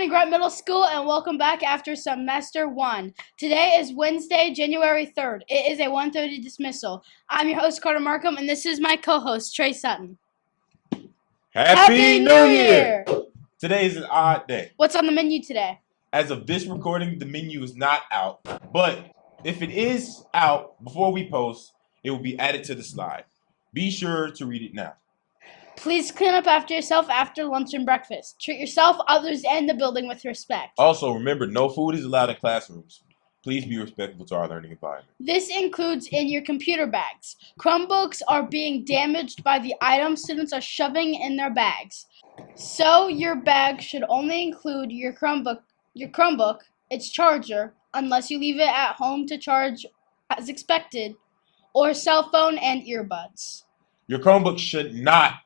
County Grant Middle School, and welcome back after semester 1. Today is Wednesday, January 3rd. It is a 1:30 dismissal. I'm your host, Carter Markham, and this is my co-host, Trey Sutton. Happy New Year! Today is an odd day. What's on the menu today? As of this recording, the menu is not out, but if it is out before we post, it will be added to the slide. Be sure to read it now. Please clean up after yourself after lunch and breakfast. Treat yourself, others, and the building with respect. Also, remember, no food is allowed in classrooms. Please be respectful to our learning environment. This includes in your computer bags. Chromebooks are being damaged by the items students are shoving in their bags. So your bag should only include your Chromebook, its charger, unless you leave it at home to charge as expected, or cell phone and earbuds. Your Chromebook should not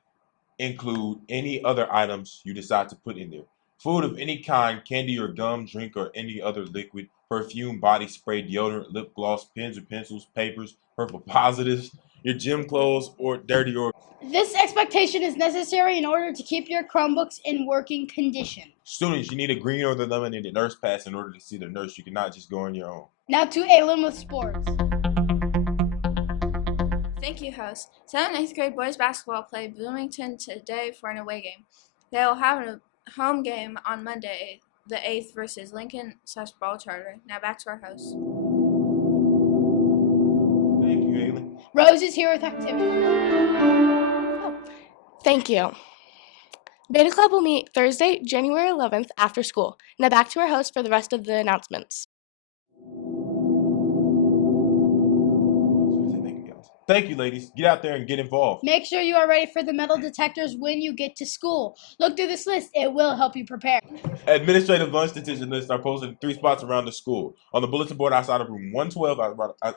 include any other items you decide to put in there. Food of any kind, candy or gum, drink or any other liquid, perfume, body spray, deodorant, lip gloss, pens or pencils, papers, purple positives, your gym clothes, or dirty or... This expectation is necessary in order to keep your Chromebooks in working condition. Students, you need a green or the laminated nurse pass in order to see the nurse. You cannot just go on your own. Now to Aylin with sports. Thank you, host. 7th and 8th grade boys basketball play Bloomington today for an away game. They will have a home game on Monday, the 8th, versus Lincoln/Ball Charter. Now back to our host. Thank you, Aylin. Rose is here with activity. Thank you. Beta Club will meet Thursday, January 11th after school. Now back to our host for the rest of the announcements. Thank you, ladies. Get out there and get involved. Make sure you are ready for the metal detectors when you get to school. Look through this list. It will help you prepare. Administrative lunch detention lists are posted in 3 spots around the school. On the bulletin board outside of room 112,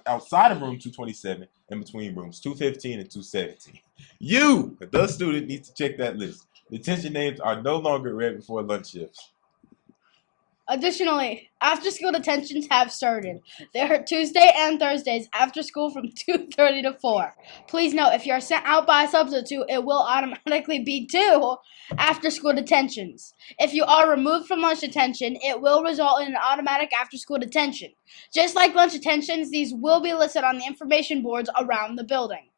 outside of room 227, and between rooms 215 and 217. You, the student, needs to check that list. Detention names are no longer read before lunch shifts. Additionally, after-school detentions have started. They are Tuesday and Thursdays after school from 2:30 to 4. Please note, if you are sent out by a substitute, it will automatically be 2 after-school detentions. If you are removed from lunch detention, it will result in an automatic after-school detention. Just like lunch detentions, these will be listed on the information boards around the building.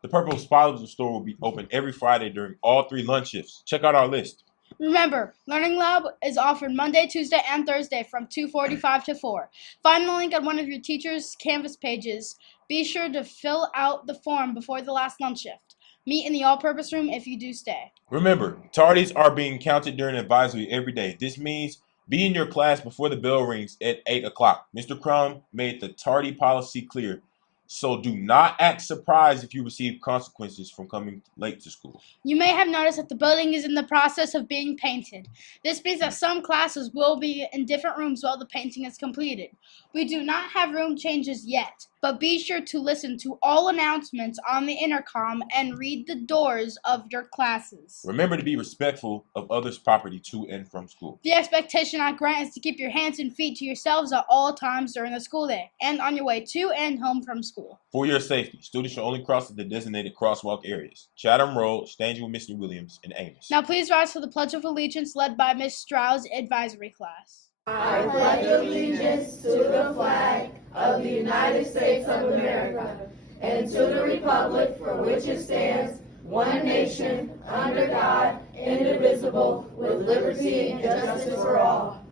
The Purple Spotlight store will be open every Friday during all 3 lunch shifts. Check out our list. Remember, Learning Lab is offered Monday, Tuesday, and Thursday from 2:45 to 4. Find the link on one of your teacher's Canvas pages. Be sure to fill out the form before the last lunch shift. Meet in the all-purpose room if you do stay. Remember, tardies are being counted during advisory every day. This means be in your class before the bell rings at 8 o'clock. Mr. Crum made the tardy policy clear, so do not act surprised if you receive consequences from coming late to school. You may have noticed that the building is in the process of being painted. This means that some classes will be in different rooms while the painting is completed. We do not have room changes yet, but be sure to listen to all announcements on the intercom and read the doors of your classes. Remember to be respectful of others' property to and from school. The expectation at Grant is to keep your hands and feet to yourselves at all times during the school day and on your way to and home from school. For your safety, students should only cross the designated crosswalk areas: Chatham Road, Stange with Mr. Williams, and Amos. Now please rise for the Pledge of Allegiance led by Ms. Strauss' advisory class. I pledge allegiance to the flag of the United States of America and to the republic for which it stands, one nation, under God, indivisible, with liberty and justice for all.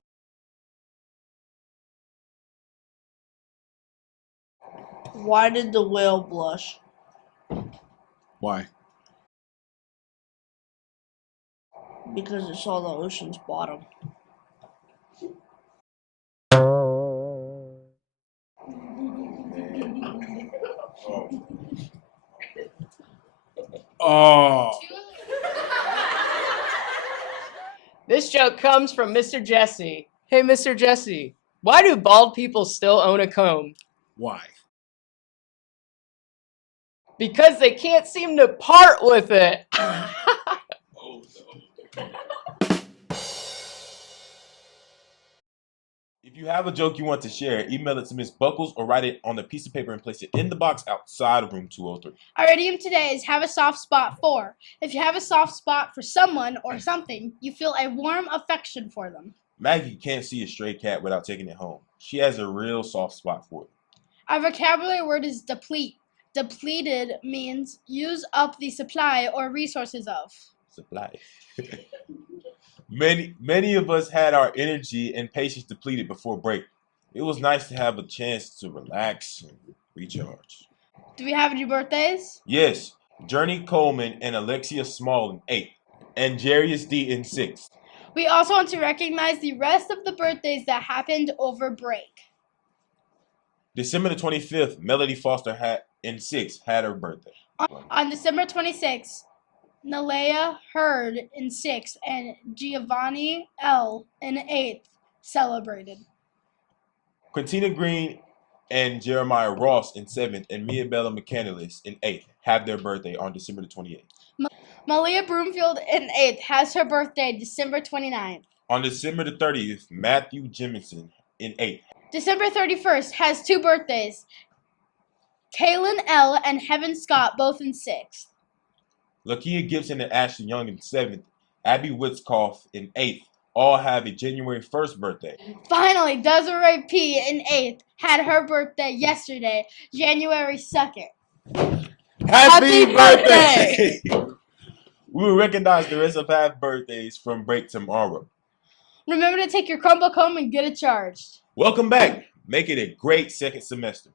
Why did the whale blush? Why? Because it saw the ocean's bottom. Oh. This joke comes from Mr. Jesse. Hey, Mr. Jesse, why do bald people still own a comb? Why? Because they can't seem to part with it. If you have a joke you want to share, email it to Miss Buckles or write it on a piece of paper and place it in the box outside of room 203. Our idiom today is have a soft spot for. If you have a soft spot for someone or something, you feel a warm affection for them. Maggie can't see a stray cat without taking it home. She has a real soft spot for it. Our vocabulary word is deplete. Depleted means use up the supply or resources of. Supply. Many of us had our energy and patience depleted before break. It was nice to have a chance to relax and recharge. Do we have any birthdays? Yes, Journey Coleman and Alexia Small in 8th, and Jarius D in 6th. We also want to recognize the rest of the birthdays that happened over break. December the 25th, Melody Foster in 6th had her birthday. On December 26th, Nalea Hurd in 6th and Giovanni L. in 8th celebrated. Quintina Green and Jeremiah Ross in 7th and Mia Bella McCandless in 8th have their birthday on December the 28th. Malia Broomfield in 8th has her birthday December 29th. On December the 30th, Matthew Jemison in 8th. December 31st has 2 birthdays. Kaylin L. and Heaven Scott both in 6th. Lakia Gibson and Ashley Young in 7th. Abby Witzkoff in 8th. All have a January 1st birthday. Finally, Desiree P. in 8th had her birthday yesterday, January 2nd. Happy birthday! We will recognize the rest of half birthdays from break tomorrow. Remember to take your Chromebook home and get it charged. Welcome back. Make it a great second semester.